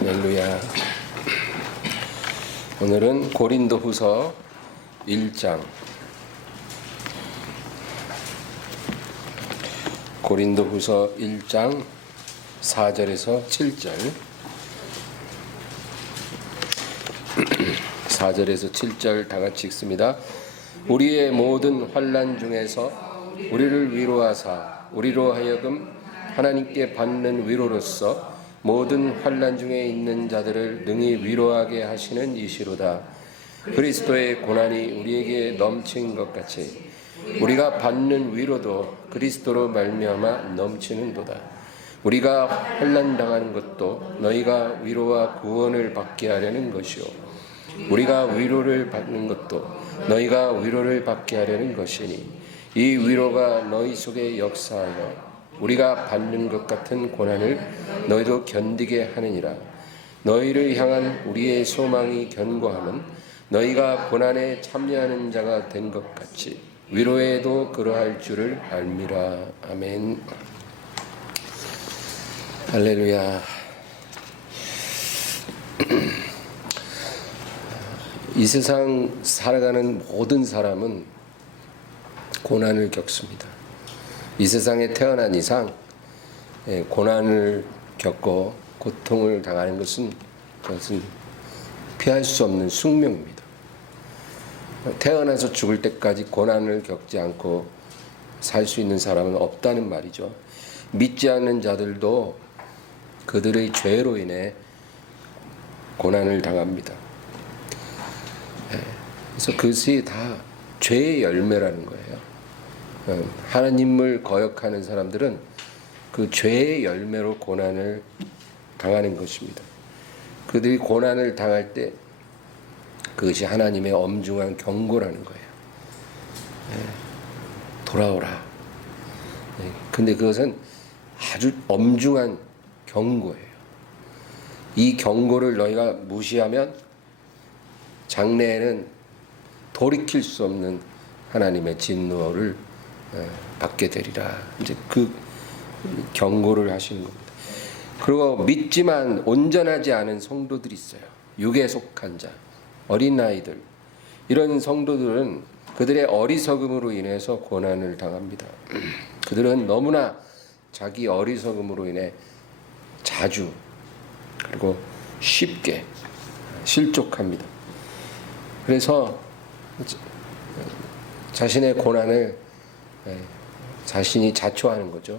할렐루야. 오늘은 고린도후서 1장 고린도후서 1장 4절에서 7절 4절에서 7절 다 같이 읽습니다. 우리의 모든 환난 중에서 우리를 위로하사 우리로 하여금 하나님께 받는 위로로서 모든 환난 중에 있는 자들을 능히 위로하게 하시는 이시로다. 그리스도의 고난이 우리에게 넘친 것 같이 우리가 받는 위로도 그리스도로 말미암아 넘치는도다. 우리가 환난 당하는 것도 너희가 위로와 구원을 받게 하려는 것이요 우리가 위로를 받는 것도 너희가 위로를 받게 하려는 것이니 이 위로가 너희 속에 역사하여 우리가 받는 것 같은 고난을 너희도 견디게 하느니라. 너희를 향한 우리의 소망이 견고함은 너희가 고난에 참여하는 자가 된 것 같이 위로에도 그러할 줄을 알미라. 아멘. 할렐루야. 이 세상 살아가는 모든 사람은 고난을 겪습니다. 이 세상에 태어난 이상 고난을 겪고 고통을 당하는 것은 피할 수 없는 숙명입니다. 태어나서 죽을 때까지 고난을 겪지 않고 살 수 있는 사람은 없다는 말이죠. 믿지 않는 자들도 그들의 죄로 인해 고난을 당합니다. 그래서 그것이 다 죄의 열매라는 거예요. 하나님을 거역하는 사람들은 그 죄의 열매로 고난을 당하는 것입니다. 그들이 고난을 당할 때 그것이 하나님의 엄중한 경고라는 거예요. 돌아오라. 근데 그것은 아주 엄중한 경고예요. 이 경고를 너희가 무시하면 장래에는 돌이킬 수 없는 하나님의 진노를 받게 되리라. 이제 그 경고를 하시는 겁니다. 그리고 믿지만 온전하지 않은 성도들이 있어요. 육에 속한 자, 어린아이들. 이런 성도들은 그들의 어리석음으로 인해서 고난을 당합니다. 그들은 너무나 자기 어리석음으로 인해 자주 그리고 쉽게 실족합니다. 그래서 자신의 고난을 자신이 자초하는 거죠.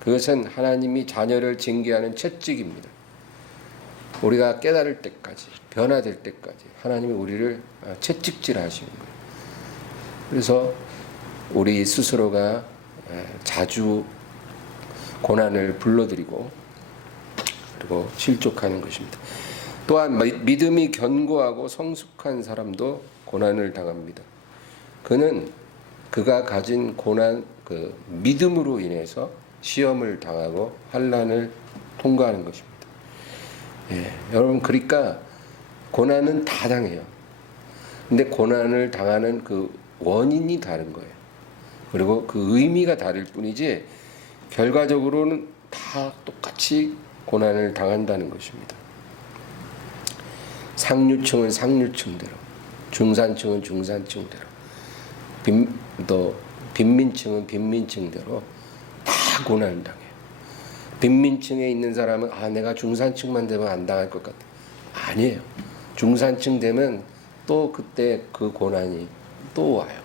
그것은 하나님이 자녀를 징계하는 채찍입니다. 우리가 깨달을 때까지, 변화될 때까지 하나님이 우리를 채찍질 하시는 거예요. 그래서 우리 스스로가 자주 고난을 불러들이고 그리고 실족하는 것입니다. 또한 믿음이 견고하고 성숙한 사람도 고난을 당합니다. 그는 그가 가진 고난, 그 믿음으로 인해서 시험을 당하고 환난을 통과하는 것입니다. 여러분, 그러니까 고난은 다 당해요. 근데 고난을 당하는 그 원인이 다른 거예요. 그리고 그 의미가 다를 뿐이지 결과적으로는 다 똑같이 고난을 당한다는 것입니다. 상류층은 상류층대로, 중산층은 중산층대로, 또 빈민층은 빈민층대로 다 고난을 당해요. 빈민층에 있는 사람은 내가 중산층만 되면 안 당할 것 같아. 아니에요. 중산층 되면 또 그때 그 고난이 또 와요.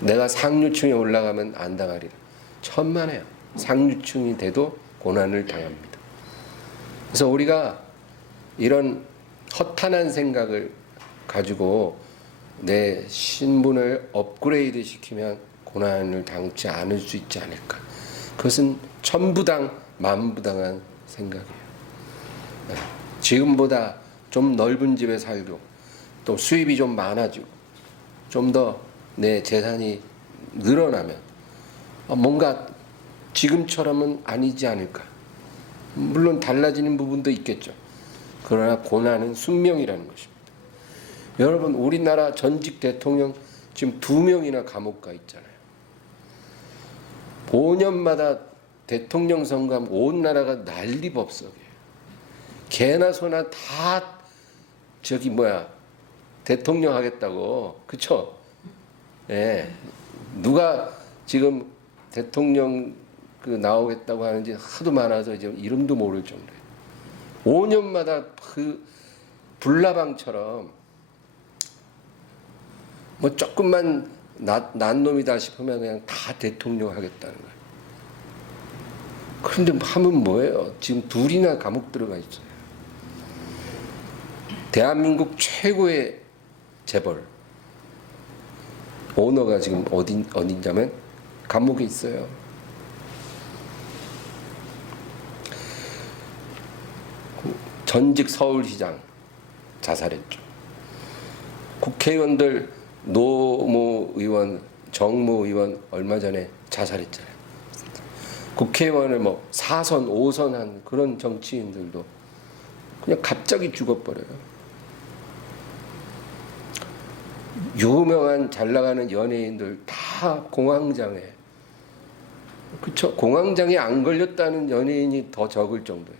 내가 상류층에 올라가면 안 당하리라. 천만에요. 상류층이 돼도 고난을 당합니다. 그래서 우리가 이런 허탄한 생각을 가지고 내 신분을 업그레이드 시키면 고난을 당치 않을 수 있지 않을까. 그것은 천부당 만부당한 생각이에요. 지금보다 좀 넓은 집에 살고 또 수입이 좀 많아지고 좀 더 내 재산이 늘어나면 뭔가 지금처럼은 아니지 않을까. 물론 달라지는 부분도 있겠죠. 그러나 고난은 숙명이라는 것입니다. 여러분, 우리나라 전직 대통령 지금 2명이나 감옥 가 있잖아요. 5년마다 대통령 선거하면 온 나라가 난리법석이에요. 개나 소나 다 저기 뭐야 대통령 하겠다고, 그쵸? 예. 누가 지금 대통령 그 나오겠다고 하는지 하도 많아서 이제 이름도 모를 정도예요. 5년마다 그 불나방처럼 뭐 조금만 난 놈이다 싶으면 그냥 다 대통령 하겠다는 거예요. 그런데 하면 뭐예요? 지금 둘이나 감옥 들어가 있어요. 대한민국 최고의 재벌 오너가 지금 어딘냐면 감옥에 있어요. 전직 서울시장 자살했죠. 국회의원들 노모 의원, 정모 의원 얼마 전에 자살했잖아요. 국회의원을 뭐 4선, 5선 한 그런 정치인들도 그냥 갑자기 죽어버려요. 유명한 잘 나가는 연예인들 다 공황장애. 그쵸? 공황장애 안 걸렸다는 연예인이 더 적을 정도예요.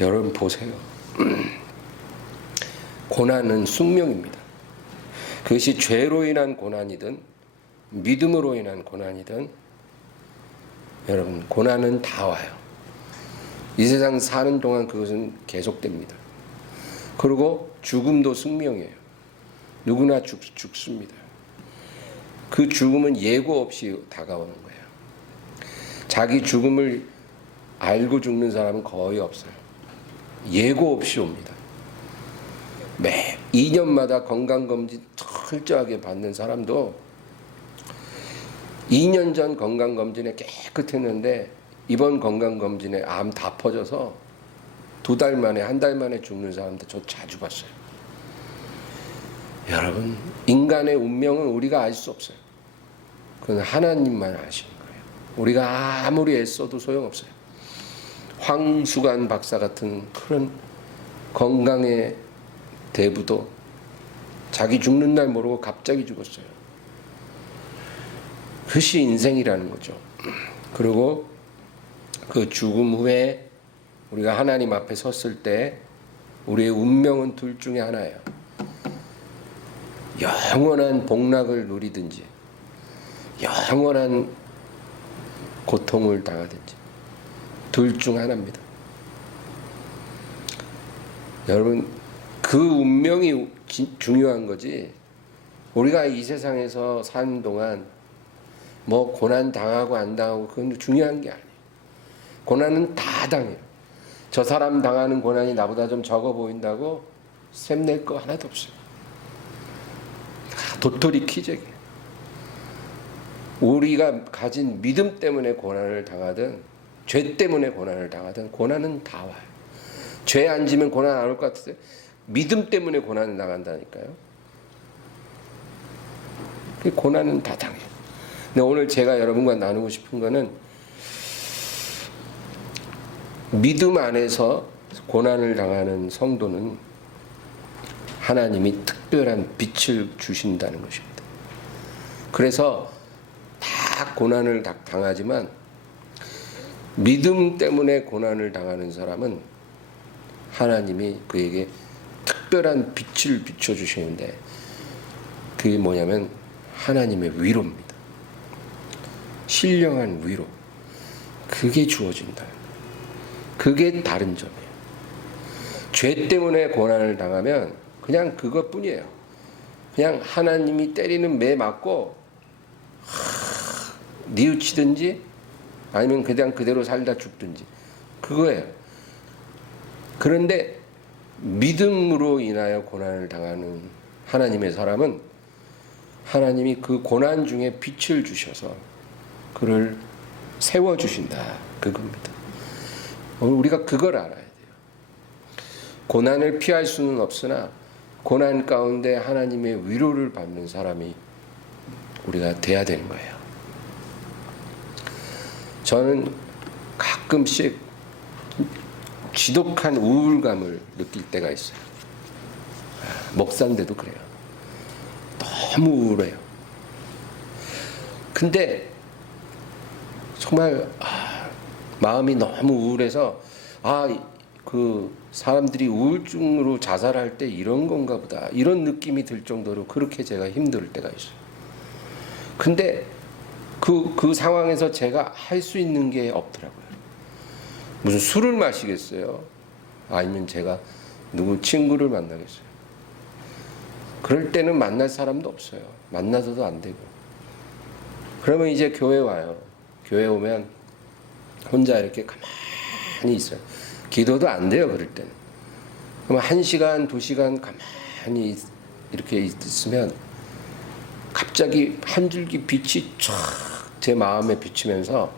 여러분 보세요. 고난은 숙명입니다. 그것이 죄로 인한 고난이든 믿음으로 인한 고난이든 여러분 고난은 다 와요. 이 세상 사는 동안 그것은 계속됩니다. 그리고 죽음도 숙명이에요. 누구나 죽습니다. 그 죽음은 예고 없이 다가오는 거예요. 자기 죽음을 알고 죽는 사람은 거의 없어요. 예고 없이 옵니다. 매 2년마다 건강검진 철저하게 받는 사람도 2년 전 건강검진에 깨끗했는데 이번 건강검진에 암 다 퍼져서 2달 만에, 1달 만에 죽는 사람도 저 자주 봤어요. 여러분, 인간의 운명은 우리가 알 수 없어요. 그건 하나님만 아시는 거예요. 우리가 아무리 애써도 소용없어요. 황수관 박사 같은 그런 건강의 대부도 자기 죽는 날 모르고 갑자기 죽었어요. 그것이 인생이라는 거죠. 그리고 그 죽음 후에 우리가 하나님 앞에 섰을 때 우리의 운명은 둘 중에 하나예요. 영원한 복락을 누리든지 영원한 고통을 당하든지 둘 중 하나입니다. 여러분 그 운명이 중요한 거지 우리가 이 세상에서 사는 동안 뭐 고난 당하고 안 당하고 그건 중요한 게 아니에요. 고난은 다 당해요. 저 사람 당하는 고난이 나보다 좀 적어 보인다고 샘낼 거 하나도 없어요. 도토리 키재기. 우리가 가진 믿음 때문에 고난을 당하든 죄 때문에 고난을 당하든 고난은 다 와요. 죄 안 지면 고난 안 올 것 같으세요? 믿음 때문에 고난을 당한다니까요. 그 고난은 다 당해요. 근데 오늘 제가 여러분과 나누고 싶은 거는 믿음 안에서 고난을 당하는 성도는 하나님이 특별한 빛을 주신다는 것입니다. 그래서 다 고난을 당하지만 믿음 때문에 고난을 당하는 사람은 하나님이 그에게 특별한 빛을 비춰주시는데 그게 뭐냐면 하나님의 위로입니다. 신령한 위로. 그게 주어진다. 그게 다른 점이에요. 죄 때문에 고난을 당하면 그냥 그것뿐이에요. 그냥 하나님이 때리는 매 맞고 뉘우치든지 아니면 그냥 그대로 살다 죽든지 그거예요. 그런데 믿음으로 인하여 고난을 당하는 하나님의 사람은 하나님이 그 고난 중에 빛을 주셔서 그를 세워주신다. 그겁니다. 우리가 그걸 알아야 돼요. 고난을 피할 수는 없으나 고난 가운데 하나님의 위로를 받는 사람이 우리가 돼야 되는 거예요. 저는 가끔씩 지독한 우울감을 느낄 때가 있어요. 목사인데도 그래요. 너무 우울해요. 근데 정말 마음이 너무 우울해서 그 사람들이 우울증으로 자살할 때 이런 건가 보다 이런 느낌이 들 정도로 그렇게 제가 힘들 때가 있어요. 근데 그 상황에서 제가 할 수 있는 게 없더라고요. 무슨 술을 마시겠어요? 아니면 제가 누구 친구를 만나겠어요? 그럴 때는 만날 사람도 없어요. 만나서도 안 되고. 그러면 이제 교회 와요. 교회 오면 혼자 이렇게 가만히 있어요. 기도도 안 돼요, 그럴 때는. 그럼 1시간, 2시간 가만히 이렇게 있으면 갑자기 한 줄기 빛이 촥 제 마음에 비치면서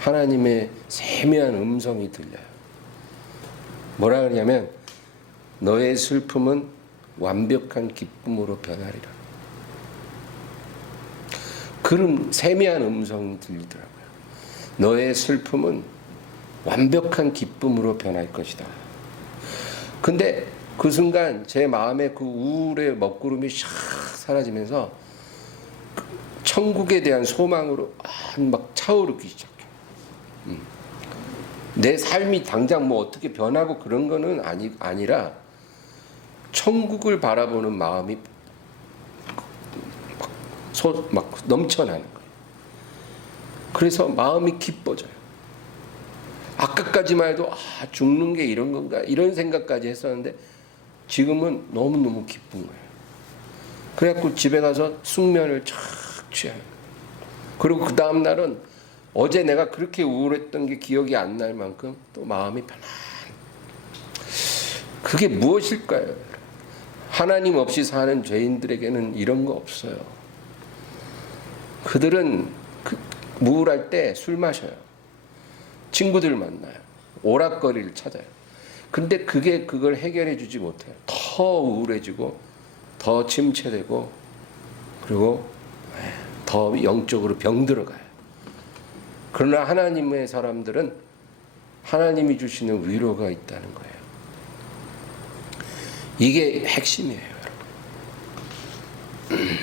하나님의 세미한 음성이 들려요. 뭐라 그러냐면 너의 슬픔은 완벽한 기쁨으로 변하리라. 그런 세미한 음성이 들리더라고요. 너의 슬픔은 완벽한 기쁨으로 변할 것이다. 근데 그 순간 제 마음에 그 우울의 먹구름이 샥 사라지면서 천국에 대한 소망으로 막 차오르기 시작해요. 내 삶이 당장 뭐 어떻게 변하고 그런 거는 아니라 천국을 바라보는 마음이 막 넘쳐나는 거예요. 그래서 마음이 기뻐져요. 아까까지만 해도 죽는 게 이런 건가 이런 생각까지 했었는데 지금은 너무너무 기쁜 거예요. 그래갖고 집에 가서 숙면을 착 취해요. 그리고 그 다음 날은 어제 내가 그렇게 우울했던 게 기억이 안 날 만큼 또 마음이 편안. 그게 무엇일까요? 하나님 없이 사는 죄인들에게는 이런 거 없어요. 그들은 우울할 때 술 마셔요. 친구들 만나요. 오락거리를 찾아요. 근데 그걸 해결해 주지 못해요. 더 우울해지고 더 침체되고 그리고 더 영적으로 병들어가요. 그러나 하나님의 사람들은 하나님이 주시는 위로가 있다는 거예요. 이게 핵심이에요, 여러분.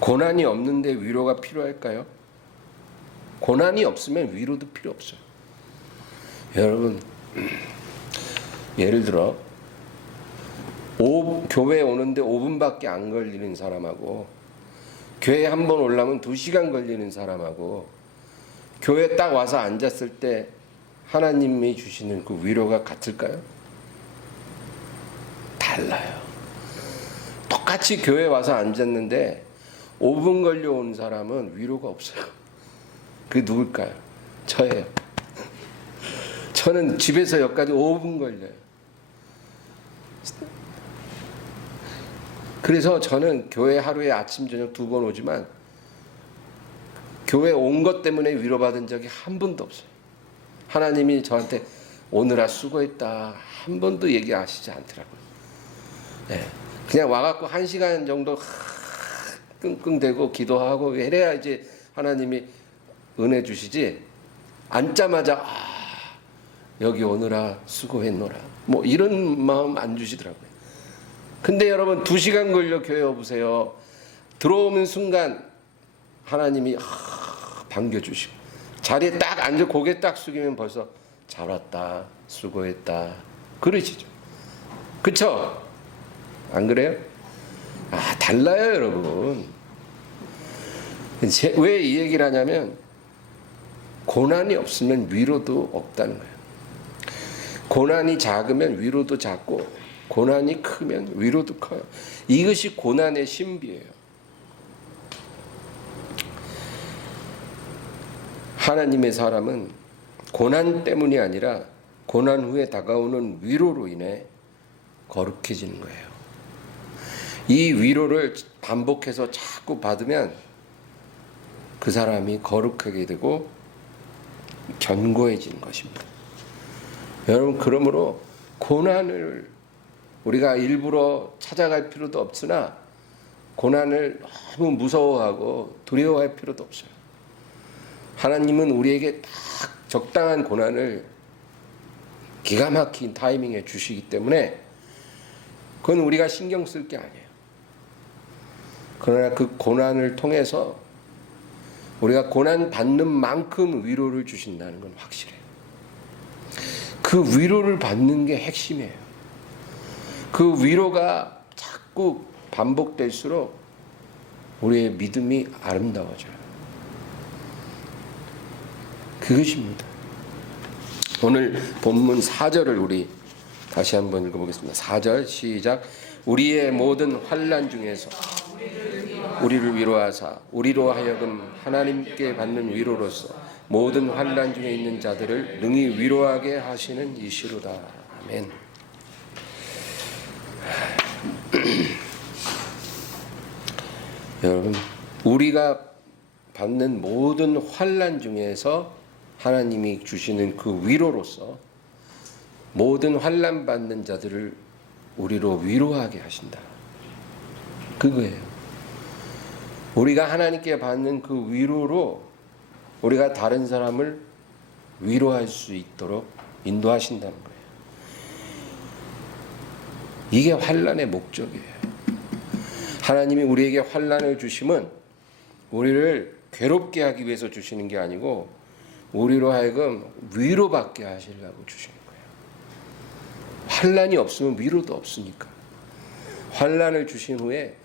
고난이 없는데 위로가 필요할까요? 고난이 없으면 위로도 필요 없어요. 여러분, 예를 들어 교회 오는데 5분밖에 안 걸리는 사람하고 교회 한 번 오려면 2시간 걸리는 사람하고 교회 딱 와서 앉았을 때 하나님이 주시는 그 위로가 같을까요? 달라요. 똑같이 교회 와서 앉았는데 5분 걸려온 사람은 위로가 없어요. 그게 누굴까요? 저예요. 저는 집에서 여기까지 5분 걸려요. 그래서 저는 교회 하루에 아침 저녁 2번 오지만 교회 온 것 때문에 위로받은 적이 한 번도 없어요. 하나님이 저한테 오늘아 수고했다 한 번도 얘기하시지 않더라고요. 네. 그냥 와갖고 1시간 정도 끙끙대고 기도하고 이래야 이제 하나님이 은혜 주시지, 앉자마자 여기 오느라 수고했노라 뭐 이런 마음 안 주시더라고요. 근데 여러분 2시간 걸려 교회 오세요. 들어오는 순간 하나님이 반겨주시고 자리에 딱 앉아 고개 딱 숙이면 벌써 잘 왔다 수고했다 그러시죠. 그쵸? 안 그래요? 달라요 여러분. 왜 이 얘기를 하냐면 고난이 없으면 위로도 없다는 거예요. 고난이 작으면 위로도 작고 고난이 크면 위로도 커요. 이것이 고난의 신비예요. 하나님의 사람은 고난 때문이 아니라 고난 후에 다가오는 위로로 인해 거룩해지는 거예요. 이 위로를 반복해서 자꾸 받으면 그 사람이 거룩하게 되고 견고해지는 것입니다. 여러분, 그러므로 고난을 우리가 일부러 찾아갈 필요도 없으나 고난을 너무 무서워하고 두려워할 필요도 없어요. 하나님은 우리에게 딱 적당한 고난을 기가 막힌 타이밍에 주시기 때문에 그건 우리가 신경 쓸 게 아니에요. 그러나 그 고난을 통해서 우리가 고난 받는 만큼 위로를 주신다는 건 확실해요. 그 위로를 받는 게 핵심이에요. 그 위로가 자꾸 반복될수록 우리의 믿음이 아름다워져요. 그것입니다. 오늘 본문 4절을 우리 다시 한번 읽어보겠습니다. 4절 시작. 우리의 모든 환난 중에서 우리를 위로하사 우리로 하여금 하나님께 받는 위로로서 모든 환난 중에 있는 자들을 능히 위로하게 하시는 이시로다. 아멘. 여러분, 우리가 받는 모든 환난 중에서 하나님이 주시는 그 위로로서 모든 환난 받는 자들을 우리로 위로하게 하신다. 그거예요. 우리가 하나님께 받는 그 위로로 우리가 다른 사람을 위로할 수 있도록 인도하신다는 거예요. 이게 환난의 목적이에요. 하나님이 우리에게 환난을 주심은 우리를 괴롭게 하기 위해서 주시는 게 아니고 우리로 하여금 위로받게 하시려고 주시는 거예요. 환난이 없으면 위로도 없으니까. 환난을 주신 후에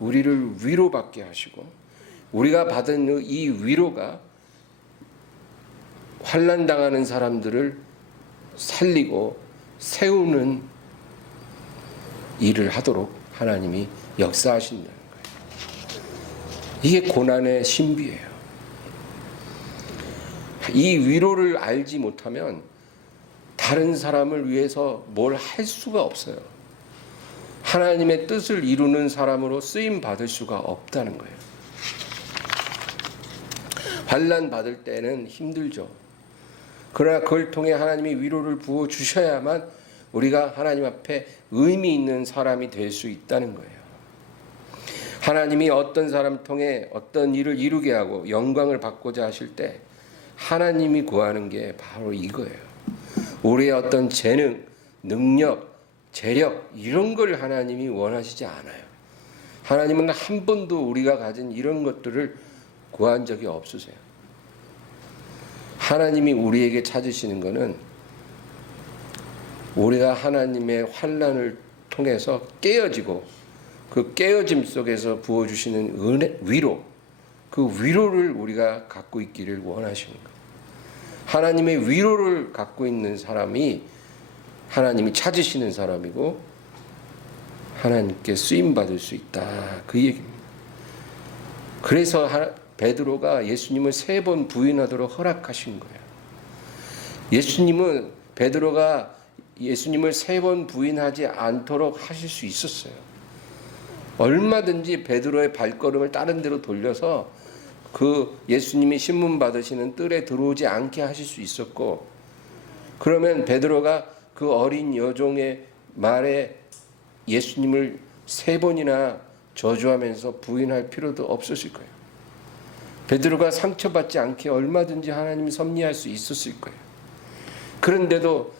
우리를 위로받게 하시고 우리가 받은 이 위로가 환난 당하는 사람들을 살리고 세우는 일을 하도록 하나님이 역사하신다는 거예요. 이게 고난의 신비예요. 이 위로를 알지 못하면 다른 사람을 위해서 뭘 할 수가 없어요. 하나님의 뜻을 이루는 사람으로 쓰임 받을 수가 없다는 거예요. 환난 받을 때는 힘들죠. 그러나 그걸 통해 하나님이 위로를 부어 주셔야만 우리가 하나님 앞에 의미 있는 사람이 될 수 있다는 거예요. 하나님이 어떤 사람 통해 어떤 일을 이루게 하고 영광을 받고자 하실 때 하나님이 구하는 게 바로 이거예요. 우리의 어떤 재능, 능력, 재력 이런 걸 하나님이 원하시지 않아요. 하나님은 한 번도 우리가 가진 이런 것들을 구한 적이 없으세요. 하나님이 우리에게 찾으시는 것은 우리가 하나님의 환난을 통해서 깨어지고 그 깨어짐 속에서 부어주시는 은혜, 위로, 그 위로를 우리가 갖고 있기를 원하시는 거예요. 하나님의 위로를 갖고 있는 사람이 하나님이 찾으시는 사람이고 하나님께 쓰임받을 수 있다. 그 얘기입니다. 그래서 베드로가 예수님을 3번 부인하도록 허락하신 거예요. 예수님은 베드로가 예수님을 3번 부인하지 않도록 하실 수 있었어요. 얼마든지 베드로의 발걸음을 다른 데로 돌려서 그 예수님이 신문 받으시는 뜰에 들어오지 않게 하실 수 있었고, 그러면 베드로가 그 어린 여종의 말에 예수님을 3번이나 저주하면서 부인할 필요도 없었을 거예요. 베드로가 상처받지 않게 얼마든지 하나님이 섭리할 수 있었을 거예요. 그런데도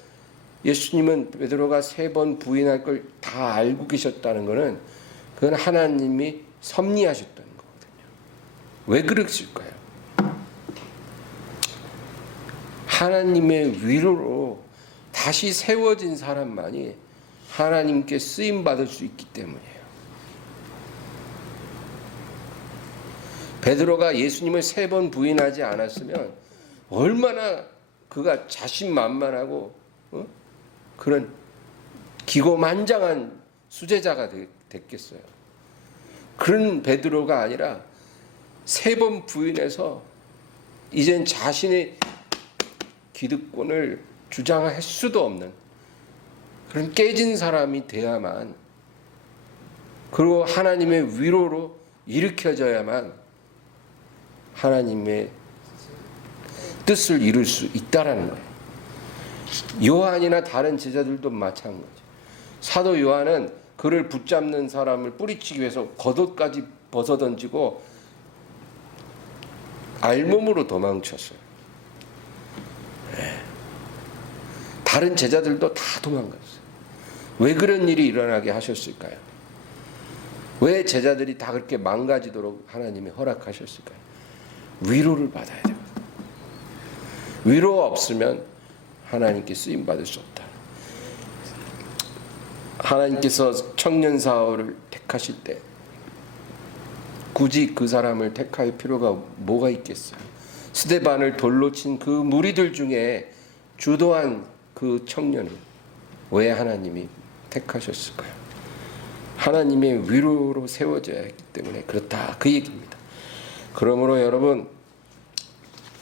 예수님은 베드로가 3번 부인할 걸 다 알고 계셨다는 것은 그건 하나님이 섭리하셨다는 거거든요. 왜 그랬을까요? 하나님의 위로로 다시 세워진 사람만이 하나님께 쓰임받을 수 있기 때문이에요. 베드로가 예수님을 3번 부인하지 않았으면 얼마나 그가 자신만만하고 그런 기고만장한 수제자가 됐겠어요. 그런 베드로가 아니라 3번 부인해서 이젠 자신의 기득권을 주장할 수도 없는 그런 깨진 사람이 돼야만, 그리고 하나님의 위로로 일으켜져야만 하나님의 뜻을 이룰 수 있다라는 거예요. 요한이나 다른 제자들도 마찬가지. 사도 요한은 그를 붙잡는 사람을 뿌리치기 위해서 겉옷까지 벗어던지고 알몸으로 도망쳤어요. 다른 제자들도 다 도망갔어요. 왜 그런 일이 일어나게 하셨을까요? 왜 제자들이 다 그렇게 망가지도록 하나님이 허락하셨을까요? 위로를 받아야 되거든요. 위로 없으면 하나님께 쓰임 받을 수 없다. 하나님께서 청년 사울을 택하실 때 굳이 그 사람을 택할 필요가 뭐가 있겠어요? 스데반을 돌로 친 그 무리들 중에 주도한 그 청년을 왜 하나님이 택하셨을까요? 하나님의 위로로 세워져야 했기 때문에 그렇다, 그 얘기입니다. 그러므로 여러분,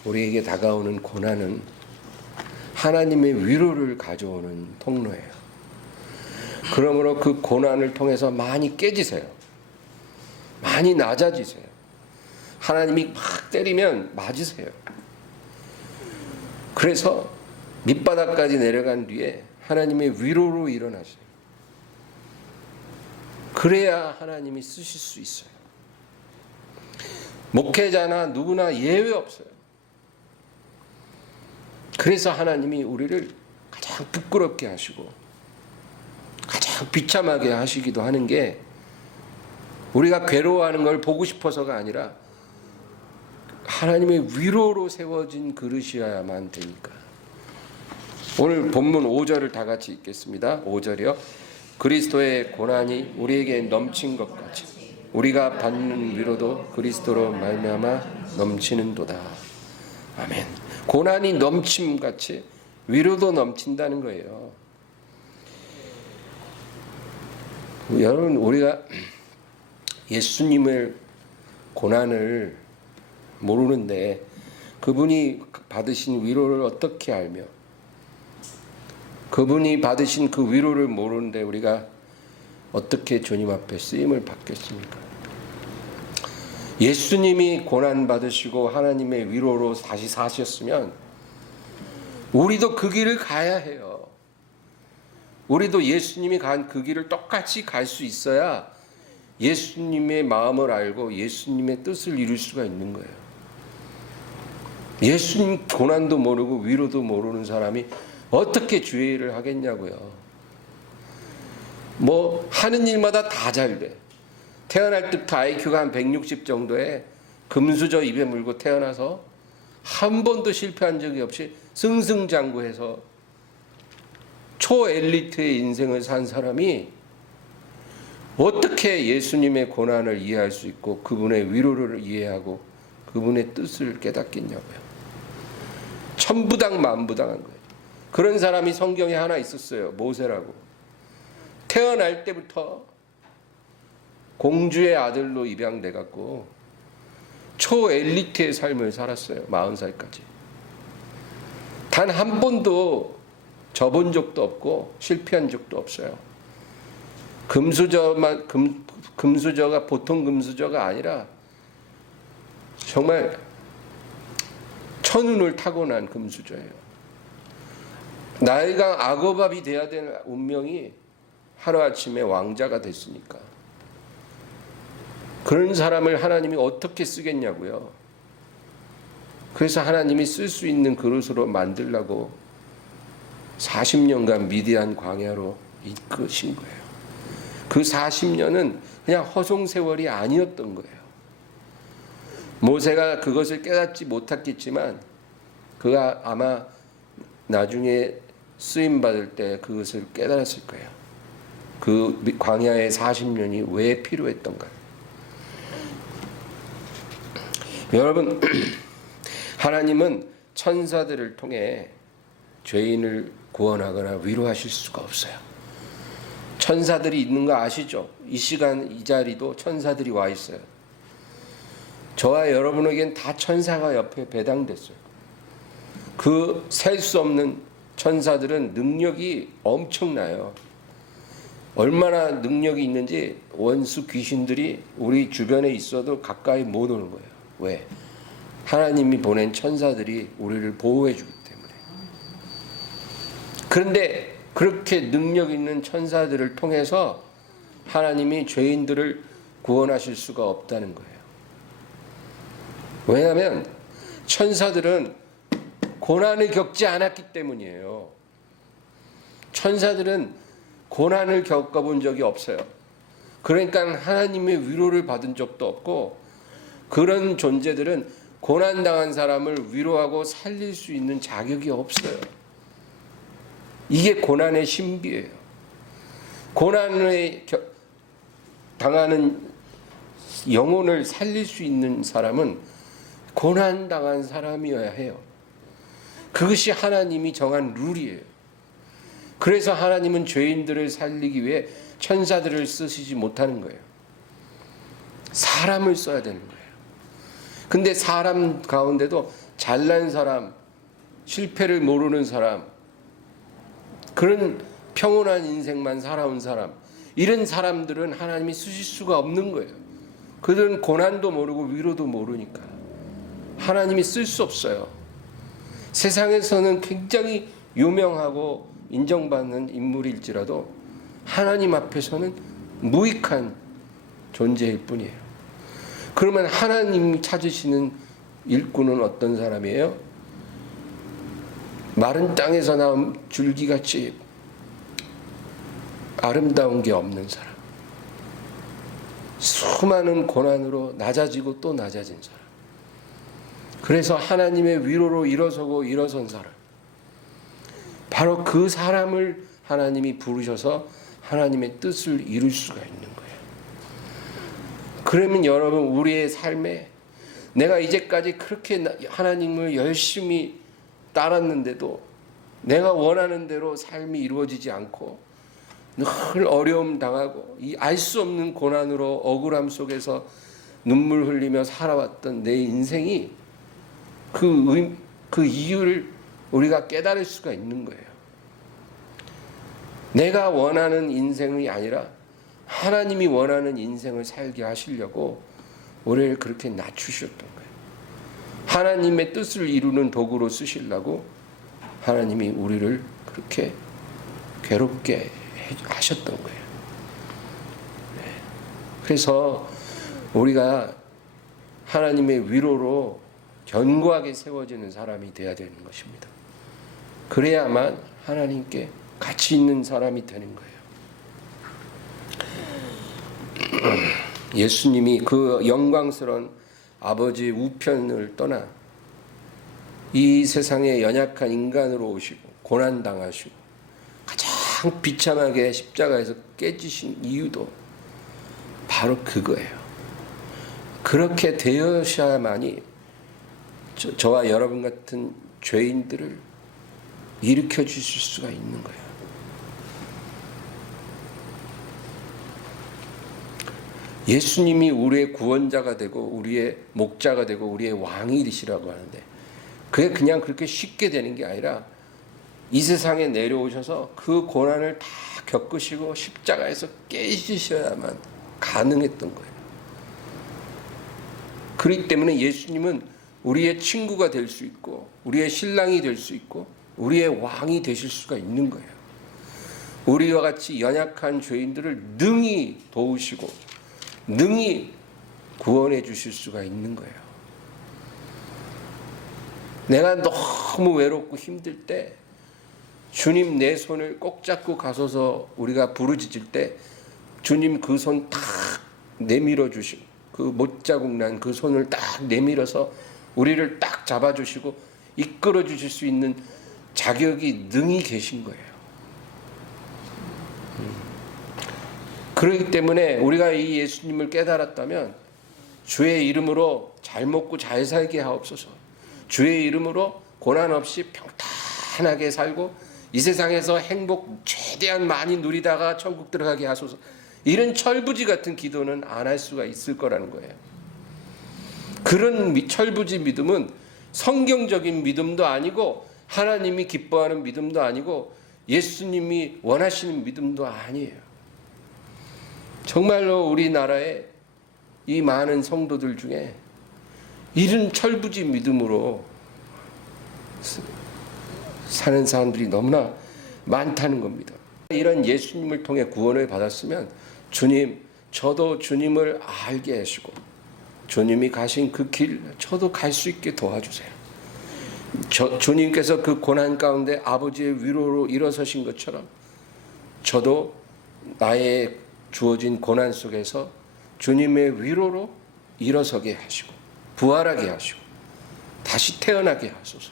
우리에게 다가오는 고난은 하나님의 위로를 가져오는 통로예요. 그러므로 그 고난을 통해서 많이 깨지세요. 많이 낮아지세요. 하나님이 막 때리면 맞으세요. 그래서 밑바닥까지 내려간 뒤에 하나님의 위로로 일어나세요. 그래야 하나님이 쓰실 수 있어요. 목회자나 누구나 예외 없어요. 그래서 하나님이 우리를 가장 부끄럽게 하시고 가장 비참하게 하시기도 하는 게, 우리가 괴로워하는 걸 보고 싶어서가 아니라 하나님의 위로로 세워진 그릇이어야만 되니까. 오늘 본문 5절을 다 같이 읽겠습니다. 5절이요. 그리스도의 고난이 우리에게 넘친 것 같이 우리가 받는 위로도 그리스도로 말미암아 넘치는도다. 아멘. 고난이 넘침같이 위로도 넘친다는 거예요. 여러분, 우리가 예수님을 고난을 모르는데 그분이 받으신 위로를 어떻게 알며, 그분이 받으신 그 위로를 모르는데 우리가 어떻게 주님 앞에 쓰임을 받겠습니까? 예수님이 고난 받으시고 하나님의 위로로 다시 사셨으면 우리도 그 길을 가야 해요. 우리도 예수님이 간 그 길을 똑같이 갈 수 있어야 예수님의 마음을 알고 예수님의 뜻을 이룰 수가 있는 거예요. 예수님 고난도 모르고 위로도 모르는 사람이 어떻게 주의 일을 하겠냐고요. 뭐 하는 일마다 다 잘 돼. 태어날 때부터 IQ가 한 160 정도에 금수저 입에 물고 태어나서 한 번도 실패한 적이 없이 승승장구해서 초엘리트의 인생을 산 사람이 어떻게 예수님의 고난을 이해할 수 있고 그분의 위로를 이해하고 그분의 뜻을 깨닫겠냐고요. 천부당 만부당한 거예요. 그런 사람이 성경에 하나 있었어요. 모세라고. 태어날 때부터 공주의 아들로 입양돼 갖고 초엘리트의 삶을 살았어요. 40살까지. 단 한 번도 져본 적도 없고 실패한 적도 없어요. 금수저가 보통 금수저가 아니라 정말 천운을 타고난 금수저예요. 나이가 악어밥이 돼야 되는 운명이 하루아침에 왕자가 됐으니까. 그런 사람을 하나님이 어떻게 쓰겠냐고요. 그래서 하나님이 쓸 수 있는 그릇으로 만들라고 40년간 미디안 광야로 이끄신 거예요. 그 40년은 그냥 허송세월이 아니었던 거예요. 모세가 그것을 깨닫지 못했겠지만 그가 아마 나중에 쓰임받을 때 그것을 깨달았을 거예요. 그 광야의 40년이 왜 필요했던가. 여러분, 하나님은 천사들을 통해 죄인을 구원하거나 위로하실 수가 없어요. 천사들이 있는 거 아시죠? 이 시간 이 자리도 천사들이 와 있어요. 저와 여러분에겐 다 천사가 옆에 배당됐어요. 그 셀 수 없는 천사들은 능력이 엄청나요. 얼마나 능력이 있는지 원수 귀신들이 우리 주변에 있어도 가까이 못 오는 거예요. 왜? 하나님이 보낸 천사들이 우리를 보호해 주기 때문에. 그런데 그렇게 능력 있는 천사들을 통해서 하나님이 죄인들을 구원하실 수가 없다는 거예요. 왜냐하면 천사들은 고난을 겪지 않았기 때문이에요. 천사들은 고난을 겪어본 적이 없어요. 그러니까 하나님의 위로를 받은 적도 없고, 그런 존재들은 고난당한 사람을 위로하고 살릴 수 있는 자격이 없어요. 이게 고난의 신비예요. 고난에 당하는 영혼을 살릴 수 있는 사람은 고난당한 사람이어야 해요. 그것이 하나님이 정한 룰이에요. 그래서 하나님은 죄인들을 살리기 위해 천사들을 쓰시지 못하는 거예요. 사람을 써야 되는 거예요. 근데 사람 가운데도 잘난 사람, 실패를 모르는 사람, 그런 평온한 인생만 살아온 사람, 이런 사람들은 하나님이 쓰실 수가 없는 거예요. 그들은 고난도 모르고 위로도 모르니까 하나님이 쓸 수 없어요. 세상에서는 굉장히 유명하고 인정받는 인물일지라도 하나님 앞에서는 무익한 존재일 뿐이에요. 그러면 하나님이 찾으시는 일꾼은 어떤 사람이에요? 마른 땅에서 나온 줄기같이 아름다운 게 없는 사람, 수많은 고난으로 낮아지고 또 낮아진 사람, 그래서 하나님의 위로로 일어서고 일어선 사람, 바로 그 사람을 하나님이 부르셔서 하나님의 뜻을 이룰 수가 있는 거예요. 그러면 여러분, 우리의 삶에 내가 이제까지 그렇게 하나님을 열심히 따랐는데도 내가 원하는 대로 삶이 이루어지지 않고 늘 어려움 당하고 이 알 수 없는 고난으로 억울함 속에서 눈물 흘리며 살아왔던 내 인생이 그 이유를 우리가 깨달을 수가 있는 거예요. 내가 원하는 인생이 아니라 하나님이 원하는 인생을 살게 하시려고 우리를 그렇게 낮추셨던 거예요. 하나님의 뜻을 이루는 도구로 쓰시려고 하나님이 우리를 그렇게 괴롭게 하셨던 거예요. 그래서 우리가 하나님의 위로로 견고하게 세워지는 사람이 되어야 되는 것입니다. 그래야만 하나님께 가치 있는 사람이 되는 거예요. 예수님이 그 영광스러운 아버지의 우편을 떠나 이 세상에 연약한 인간으로 오시고 고난당하시고 가장 비참하게 십자가에서 깨지신 이유도 바로 그거예요. 그렇게 되어셔야만이 저와 여러분 같은 죄인들을 일으켜 주실 수가 있는 거예요. 예수님이 우리의 구원자가 되고 우리의 목자가 되고 우리의 왕이 되시라고 하는데 그게 그냥 그렇게 쉽게 되는 게 아니라 이 세상에 내려오셔서 그 고난을 다 겪으시고 십자가에서 깨지셔야만 가능했던 거예요. 그렇기 때문에 예수님은 우리의 친구가 될 수 있고 우리의 신랑이 될 수 있고 우리의 왕이 되실 수가 있는 거예요. 우리와 같이 연약한 죄인들을 능히 도우시고 능히 구원해 주실 수가 있는 거예요. 내가 너무 외롭고 힘들 때 주님 내 손을 꼭 잡고 가소서 우리가 부르짖을 때 주님 그 손 딱 내밀어 주시고 그 못자국 난 그 손을 딱 내밀어서 우리를 딱 잡아주시고 이끌어 주실 수 있는 자격이 능히 계신 거예요. 그렇기 때문에 우리가 이 예수님을 깨달았다면 주의 이름으로 잘 먹고 잘 살게 하옵소서, 주의 이름으로 고난 없이 평탄하게 살고 이 세상에서 행복 최대한 많이 누리다가 천국 들어가게 하소서, 이런 철부지 같은 기도는 안 할 수가 있을 거라는 거예요. 그런 철부지 믿음은 성경적인 믿음도 아니고 하나님이 기뻐하는 믿음도 아니고 예수님이 원하시는 믿음도 아니에요. 정말로 우리나라에 이 많은 성도들 중에 이런 철부지 믿음으로 사는 사람들이 너무나 많다는 겁니다. 이런 예수님을 통해 구원을 받았으면 주님, 저도 주님을 알게 하시고 주님이 가신 그 길 저도 갈 수 있게 도와주세요. 주님께서 그 고난 가운데 아버지의 위로로 일어서신 것처럼 저도 나의 주어진 고난 속에서 주님의 위로로 일어서게 하시고 부활하게 하시고 다시 태어나게 하소서.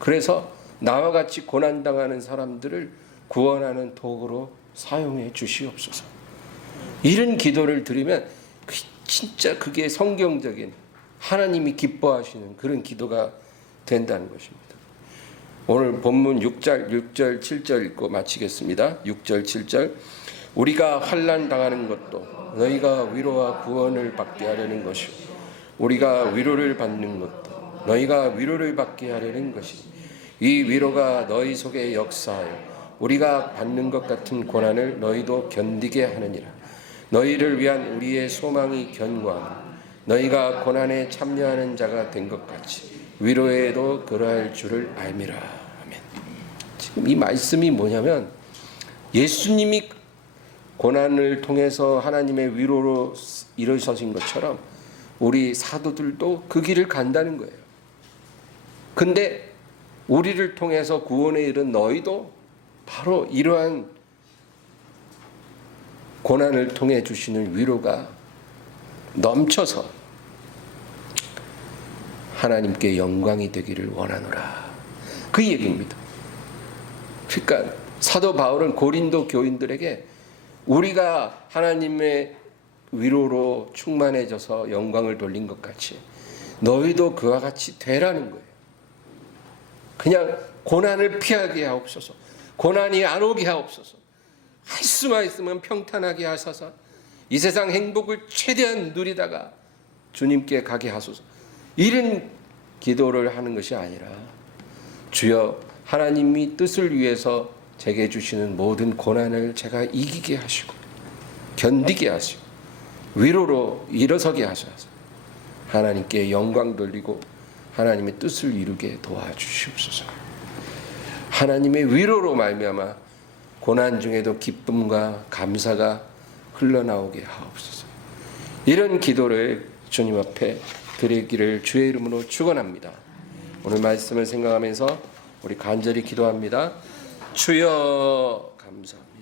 그래서 나와 같이 고난당하는 사람들을 구원하는 도구로 사용해 주시옵소서. 이런 기도를 드리면 진짜 그게 성경적인 하나님이 기뻐하시는 그런 기도가 된다는 것입니다. 오늘 본문 6절, 7절 읽고 마치겠습니다. 6절, 7절. 우리가 환난 당하는 것도 너희가 위로와 구원을 받게 하려는 것이요 우리가 위로를 받는 것도 너희가 위로를 받게 하려는 것이니 이 위로가 너희 속에 역사하여 우리가 받는 것 같은 고난을 너희도 견디게 하느니라. 너희를 위한 우리의 소망이 견고하며 너희가 고난에 참여하는 자가 된 것 같이 위로에도 그러할 줄을 알미라. 아멘. 지금 이 말씀이 뭐냐면 예수님이 고난을 통해서 하나님의 위로로 일어서신 것처럼 우리 사도들도 그 길을 간다는 거예요. 근데 우리를 통해서 구원에 이른 너희도 바로 이러한 고난을 통해 주시는 위로가 넘쳐서 하나님께 영광이 되기를 원하노라. 그 얘기입니다. 그러니까 사도 바울은 고린도 교인들에게 우리가 하나님의 위로로 충만해져서 영광을 돌린 것 같이 너희도 그와 같이 되라는 거예요. 그냥 고난을 피하게 하옵소서. 고난이 안 오게 하옵소서. 할 수만 있으면 평탄하게 하소서. 이 세상 행복을 최대한 누리다가 주님께 가게 하소서. 이런 기도를 하는 것이 아니라 주여 하나님이 뜻을 위해서 제게 주시는 모든 고난을 제가 이기게 하시고 견디게 하시고 위로로 일어서게 하셔서 하나님께 영광 돌리고 하나님의 뜻을 이루게 도와주시옵소서. 하나님의 위로로 말미암아 고난 중에도 기쁨과 감사가 흘러나오게 하옵소서. 이런 기도를 주님 앞에 드리기를 주의 이름으로 축원합니다. 오늘 말씀을 생각하면서 우리 간절히 기도합니다. 주여 감사합니다.